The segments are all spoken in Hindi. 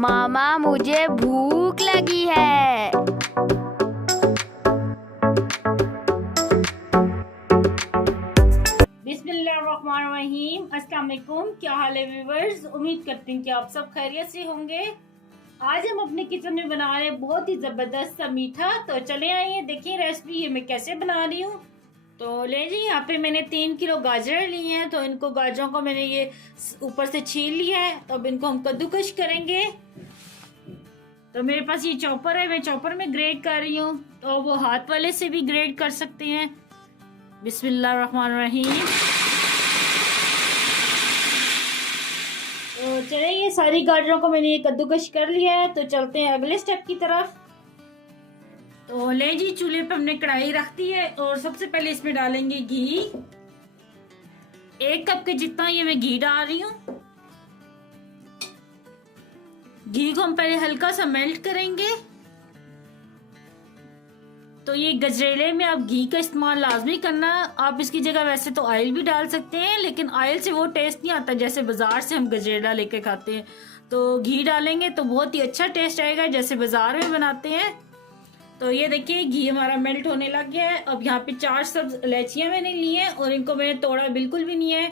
मामा मुझे भूख लगी है। बिस्मिल्लाहिर्रहमानिर्रहीम। अस्सलाम वालेकुम। क्या हाल है व्यूअर्स? उम्मीद करती हूँ कि आप सब खैरियत से होंगे। आज हम अपने किचन में बना रहे हैं बहुत ही जबरदस्त सा मीठा। तो चले आइए देखिए रेसिपी ये मैं कैसे बना रही हूँ। तो ले जी, यहाँ पे मैंने 3 किलो गाजर ली हैं। तो इनको गाजरों को मैंने ये ऊपर से छील लिया है। तो अब इनको हम कद्दूकश करेंगे। तो मेरे पास ये चॉपर है, मैं चॉपर में ग्रेट कर रही हूँ। तो वो हाथ वाले से भी ग्रेट कर सकते हैं। बिस्मिल्लाहिर्रहमानिर्रहीम। तो चलिए, ये सारी गाजरों को मैंने ये कद्दूकश कर लिया है। तो चलते हैं अगले स्टेप की तरफ। तो ले जी, चूल्हे पे हमने कढ़ाई रख दी है और सबसे पहले इसमें डालेंगे घी। 1 कप के जितना ये मैं घी डाल रही हूँ। घी को हम पहले हल्का सा मेल्ट करेंगे। तो ये गजरेले में आप घी का इस्तेमाल लाजमी करना। आप इसकी जगह वैसे तो ऑयल भी डाल सकते हैं, लेकिन ऑयल से वो टेस्ट नहीं आता जैसे बाजार से हम गजरेला लेके खाते हैं। तो घी डालेंगे तो बहुत ही अच्छा टेस्ट आएगा जैसे बाजार में बनाते हैं। तो ये देखिए घी हमारा मेल्ट होने लग गया है। अब यहाँ पे 4 सब्ज इलायचियां मैंने ली हैं और इनको मैंने तोड़ा बिल्कुल भी नहीं है।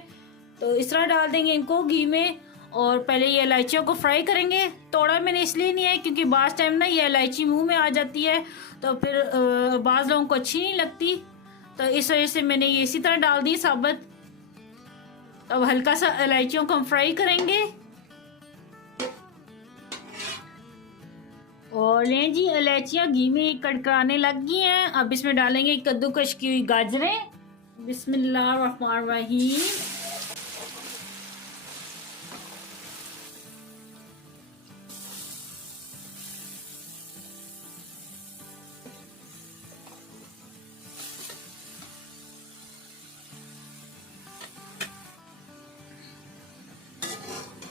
तो इस तरह डाल देंगे इनको घी में और पहले ये इलायचियों को फ्राई करेंगे। तोड़ा मैंने इसलिए नहीं है क्योंकि बाज़ टाइम ना ये इलायची मुंह में आ जाती है, तो फिर बाज़ लोगों को अच्छी नहीं लगती। तो इस वजह से मैंने ये इसी तरह डाल दी साबुत। अब हल्का सा इलायचियों को हम फ्राई करेंगे। और लें जी, इलायचियाँ घी में कड़कड़ाने लग गई हैं। अब इसमें डालेंगे कद्दूकश की हुई गाजरें। बिस्मिल्लाहिर्रहमानिर्रहीम।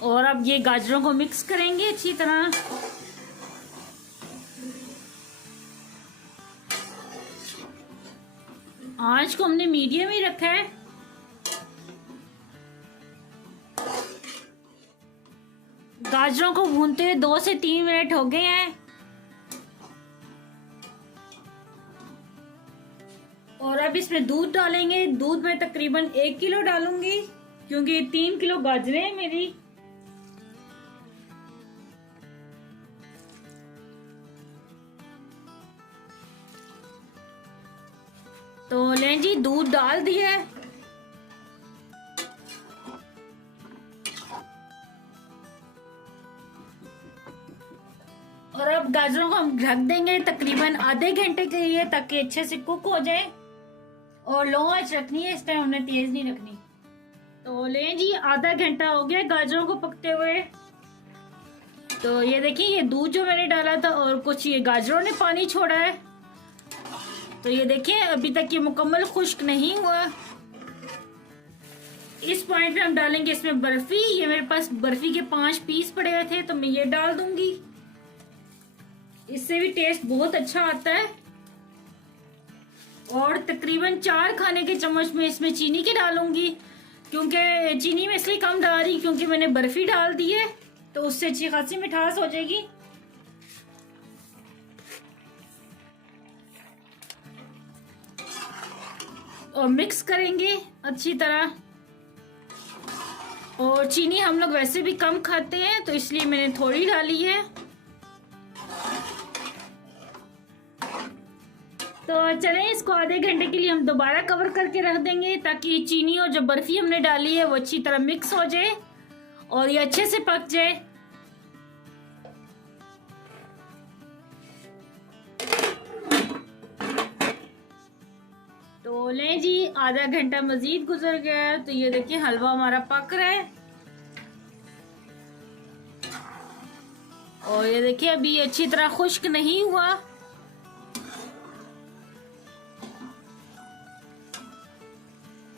और अब ये गाजरों को मिक्स करेंगे अच्छी तरह। आंच को हमने मीडियम ही रखा है। गाजरों को भूनते हुए 2 से 3 मिनट हो गए हैं। और अब इसमें दूध डालेंगे। दूध मैं तकरीबन 1 किलो डालूंगी क्योंकि 3 किलो गाजरें हैं मेरी। तो लें जी, दूध डाल दिया है। और अब गाजरों को हम ढक देंगे तकरीबन आधे घंटे के लिए ताकि अच्छे से कुक हो जाए। और लो आंच रखनी है इस टाइम, हमने तेज नहीं रखनी। तो लें जी, आधा घंटा हो गया गाजरों को पकते हुए। तो ये देखिए, ये दूध जो मैंने डाला था और कुछ ये गाजरों ने पानी छोड़ा है। तो ये देखिए अभी तक ये मुकम्मल खुश्क नहीं हुआ। इस पॉइंट पे हम डालेंगे इसमें बर्फी। ये मेरे पास बर्फी के 5 पीस पड़े हुए थे तो मैं ये डाल दूंगी। इससे भी टेस्ट बहुत अच्छा आता है। और तकरीबन 4 खाने के चम्मच में इसमें चीनी की डालूंगी, क्योंकि चीनी में इसलिए कम डाल रही क्योंकि मैंने बर्फी डाल दी है, तो उससे अच्छी खासी मिठास हो जाएगी। और मिक्स करेंगे अच्छी तरह। और चीनी हम लोग वैसे भी कम खाते हैं तो इसलिए मैंने थोड़ी डाली है। तो चलें, इसको आधे घंटे के लिए हम दोबारा कवर करके रख देंगे ताकि चीनी और जो बर्फी हमने डाली है वो अच्छी तरह मिक्स हो जाए और ये अच्छे से पक जाए। तो लें जी, आधा घंटा मजीद गुजर गया है। तो ये देखिए हलवा हमारा पक रहा है। और ये देखिए अभी ये अच्छी तरह खुश्क नहीं हुआ।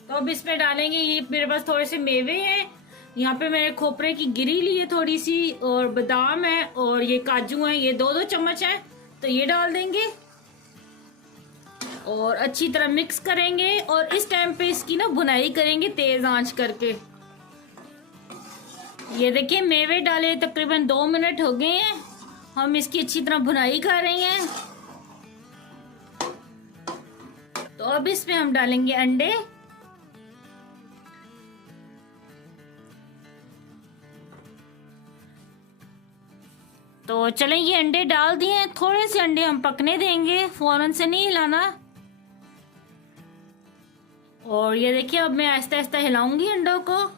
तो अब इसमें डालेंगे, ये मेरे पास थोड़े से मेवे हैं। यहाँ पे मैंने खोपरे की गिरी ली है थोड़ी सी, और बादाम है और ये काजू है, ये 2-2 चम्मच है। तो ये डाल देंगे और अच्छी तरह मिक्स करेंगे। और इस टाइम पे इसकी ना भुनाई करेंगे तेज आंच करके। ये देखिए मेवे डाले तकरीबन 2 मिनट हो गए हैं। हम इसकी अच्छी तरह भुनाई कर रहे हैं। तो अब इसमें हम डालेंगे अंडे। तो चलें, ये अंडे डाल दिए हैं। थोड़े से अंडे हम पकने देंगे, फौरन से नहीं हिलाना। और ये देखिए अब मैं आहिस्ता आहिस्ता हिलाऊंगी अंडों को।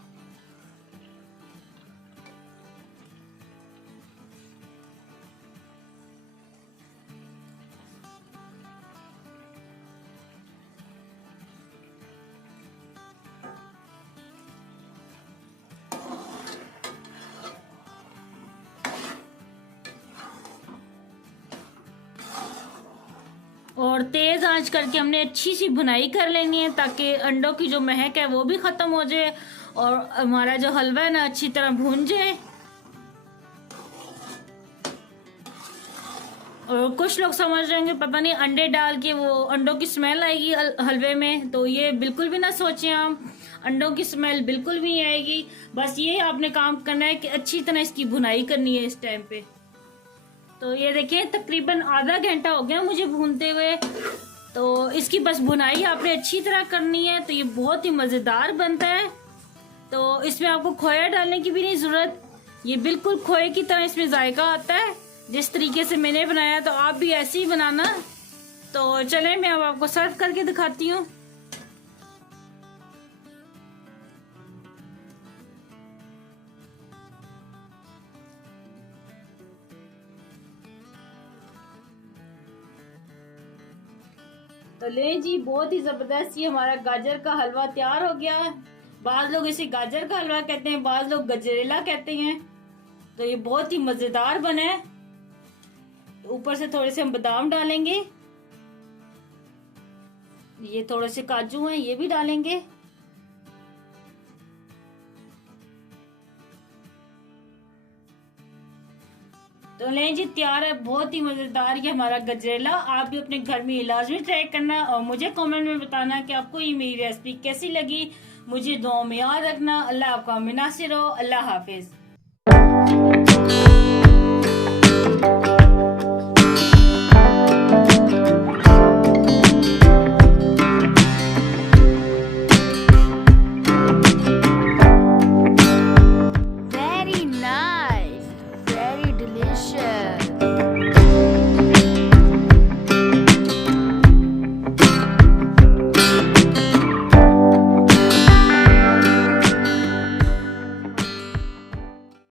और तेज आंच करके हमने अच्छी सी भुनाई कर लेनी है ताकि अंडों की जो महक है वो भी खत्म हो जाए और हमारा जो हलवा है ना अच्छी तरह भून जाए। और कुछ लोग समझ रहे होंगे पता नहीं अंडे डाल के वो अंडों की स्मेल आएगी हलवे में, तो ये बिल्कुल भी ना सोचें आप, अंडों की स्मेल बिल्कुल भी नहीं आएगी। बस ये आपने काम करना है कि अच्छी तरह इसकी भुनाई करनी है इस टाइम पे। तो ये देखिए तकरीबन आधा घंटा हो गया मुझे भूनते हुए। तो इसकी बस भुनाई आपने अच्छी तरह करनी है तो ये बहुत ही मज़ेदार बनता है। तो इसमें आपको खोया डालने की भी नहीं ज़रूरत, ये बिल्कुल खोए की तरह इसमें जायका आता है। जिस तरीके से मैंने बनाया तो आप भी ऐसे ही बनाना। तो चलें मैं अब आपको सर्व करके दिखाती हूँ। तो ले जी, बहुत ही जबरदस्त ये हमारा गाजर का हलवा तैयार हो गया है। बाज लोग इसे गाजर का हलवा कहते हैं, बाज लोग गजरेला कहते हैं। तो ये बहुत ही मजेदार बना है। ऊपर से थोड़े से हम बादाम डालेंगे, ये थोड़े से काजू हैं ये भी डालेंगे। तो लें जी, तैयार है बहुत ही मजेदार ये हमारा गजरेला। आप भी अपने घर में लाजमी ट्राई करना और मुझे कमेंट में बताना कि आपको ये मेरी रेसिपी कैसी लगी। मुझे दुआ में याद रखना। अल्लाह आपका मिनासिर हो। अल्लाह हाफिज।